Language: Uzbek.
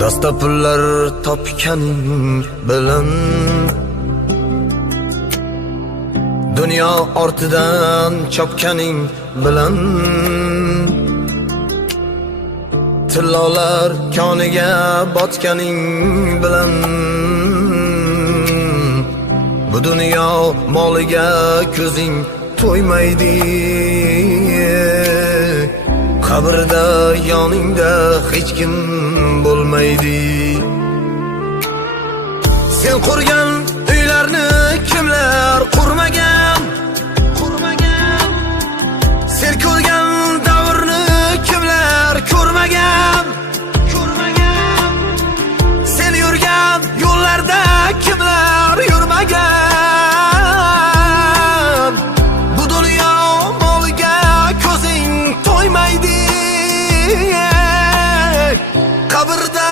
Dasta pullar topganing bilan dunyo ortidan chopganing bilan tillolar koniga botganing bilan bu dunyo moliga ko'zing to'ymaydi. Qabrda yoningda hech kim bo'lmaydi. Sen qurgan uylarni kimlar qurmagan? Sen ko'rgan davrni kimlar ko'rmagan? Sen yurgan yo'llarda kimlar yurmagan? Bu dunyo moliga ko'zing to'ymaydi. Qabrda